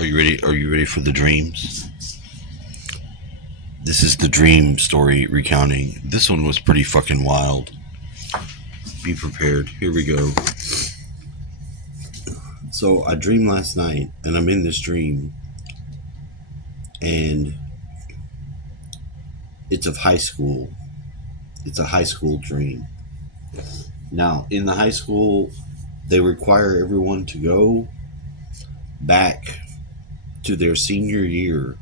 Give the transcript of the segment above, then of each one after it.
Are you ready? Are you ready for the dreams? This is the dream story recounting. This one was pretty fucking wild. Be prepared. Here we go. So I dreamed last night, and I'm in this dream, and it's of high school. It's a high school dream. Now, in the high school, they require everyone to go back to their senior year,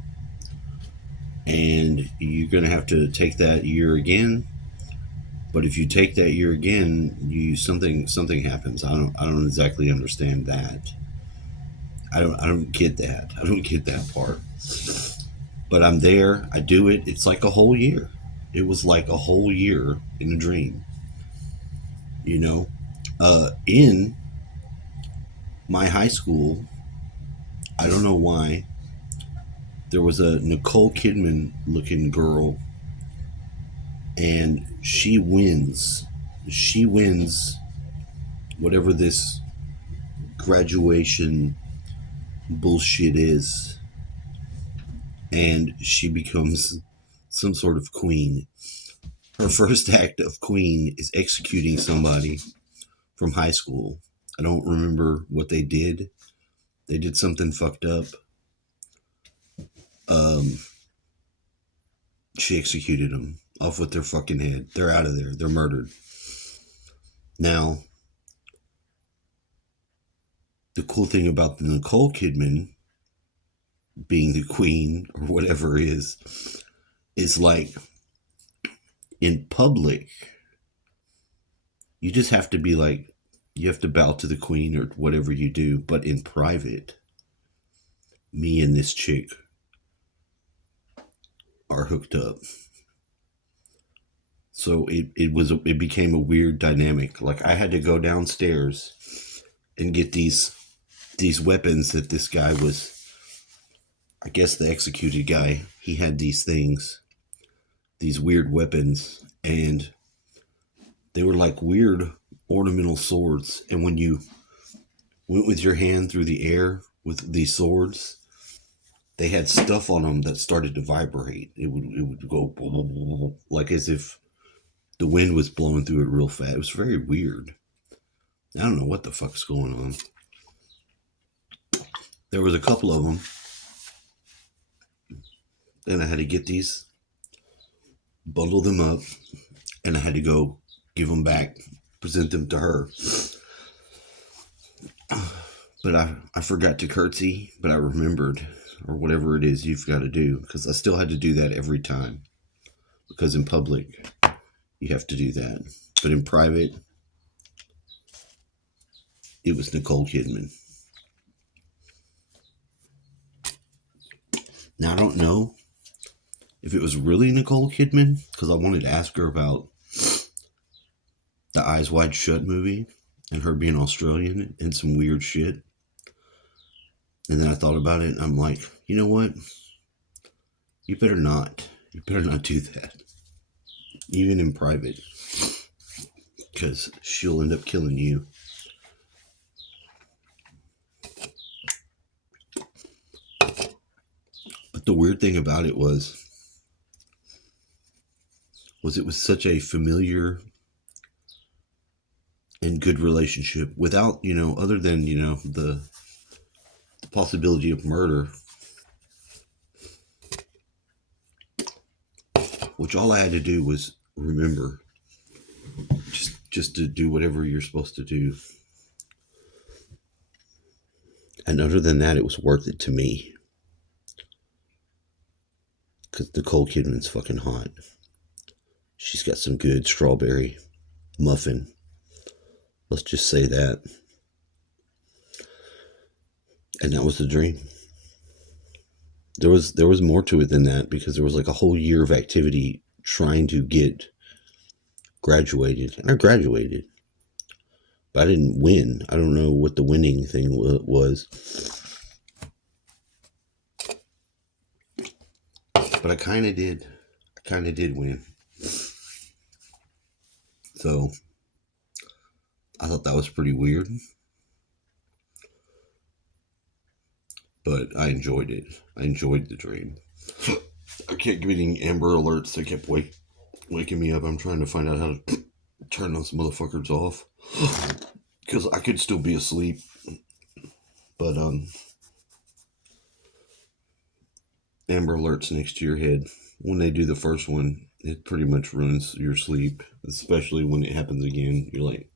and you're going to have to take that year again. But if you take that year again, you something happens. I don't exactly understand that. I don't get that. I don't get that part. But I'm there. I do it. It's like a whole year. It was like a whole year in a dream. You know, in my high school, I don't know why there was a Nicole Kidman looking girl, and she wins. She wins whatever this graduation bullshit is, and she becomes some sort of queen. Her first act of queen is executing somebody from high school. I don't remember what they did. They did something fucked up. Um, she executed them off with their fucking head. They're out of there. They're murdered. Now, the cool thing about the Nicole Kidman being the queen or whatever is like in public, you just have to be like, you have to bow to the queen or whatever you do. But in private, me and this chick are hooked up. So it became a weird dynamic. Like I had to go downstairs and get these weapons that this guy was, I guess the executed guy, he had these things, these weird weapons, and they were like weird ornamental swords. And when you went with your hand through the air with these swords, they had stuff on them that started to vibrate. It would go like as if the wind was blowing through it real fast. It was very weird. I don't know what the fuck's going on. There was a couple of them. Then I had to get these, bundle them up, and I had to go give them back, present them to her. But I forgot to curtsy, but I remembered, or whatever it is you've got to do, because I still had to do that every time. Because in public, you have to do that. But in private, it was Nicole Kidman. Now, I don't know if it was really Nicole Kidman, because I wanted to ask her about the Eyes Wide Shut movie and her being Australian and some weird shit. And then I thought about it, and I'm like, you know what? You better not. You better not do that. Even in private. Because she'll end up killing you. But the weird thing about it was it was such a familiar and good relationship without, other than, the possibility of murder, which all I had to do was remember just to do whatever you're supposed to do. And other than that, it was worth it to me. Because Nicole Kidman's fucking hot. She's got some good strawberry muffin. Let's just say that. And that was the dream. There was more to it than that, because there was like a whole year of activity trying to get graduated. And I graduated. But I didn't win. I don't know what the winning thing was. But I kind of did. I kind of did win. So I thought that was pretty weird. but I enjoyed it. I enjoyed the dream. I kept getting Amber Alerts that kept waking me up. I'm trying to find out how to turn those motherfuckers off because I could still be asleep. But Amber Alerts next to your head. When they do the first one, it pretty much ruins your sleep, especially when it happens again. You're like,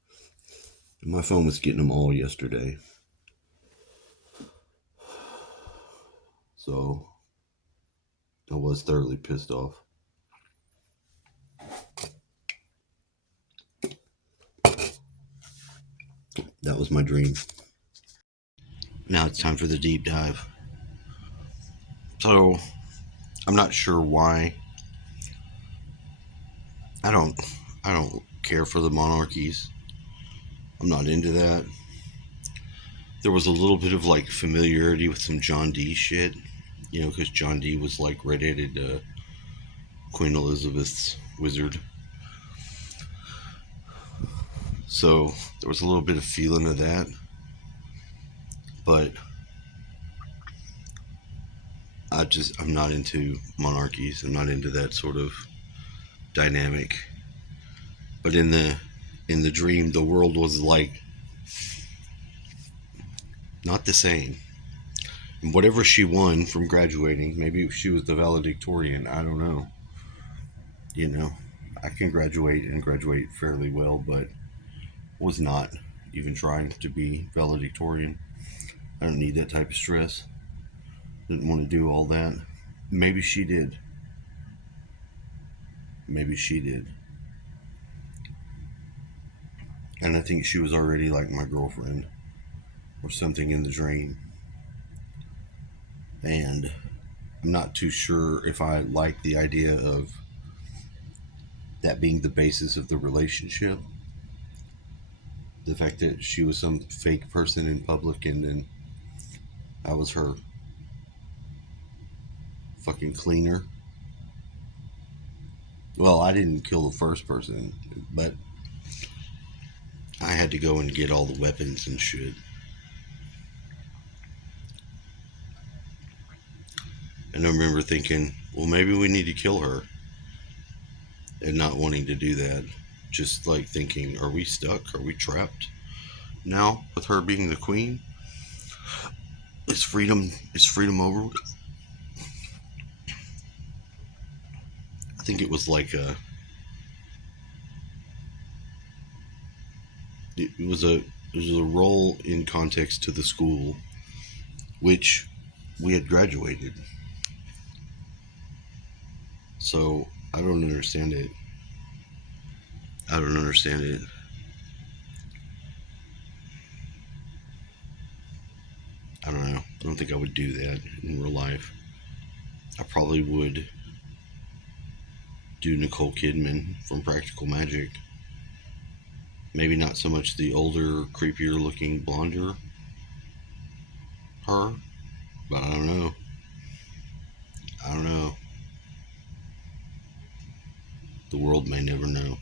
my phone was getting them all yesterday. So I was thoroughly pissed off. That was my dream. Now it's time for the deep dive. So I'm not sure why. I don't I don't care for the monarchies. I'm not into that. There was a little bit of like familiarity with some John Dee shit, because John Dee was like redheaded Queen Elizabeth's wizard. So there was a little bit of feeling of that, but I'm not into monarchies. I'm not into that sort of dynamic. But in the dream, the world was like not the same. And whatever she won from graduating, maybe she was the valedictorian. I don't know. You know, I can graduate and graduate fairly well, but was not even trying to be valedictorian. I don't need that type of stress. Didn't want to do all that. Maybe she did. Maybe she did. And I think she was already like my girlfriend or something in the dream. And I'm not too sure if I like the idea of that being the basis of the relationship. The fact that she was some fake person in public and then I was her fucking cleaner. Well, I didn't kill the first person, but I had to go and get all the weapons and shit. And I remember thinking, well, maybe we need to kill her. And not wanting to do that. Just like thinking, are we stuck? Are we trapped now with her being the queen? Is freedom over? I think it was like it was a role in context to the school, which we had graduated. So I don't understand it. I don't understand it. I don't know. I don't think I would do that in real life. I probably would do Nicole Kidman from Practical Magic. Maybe not so much the older, creepier looking blonder her, but I don't know. I don't know. The world may never know.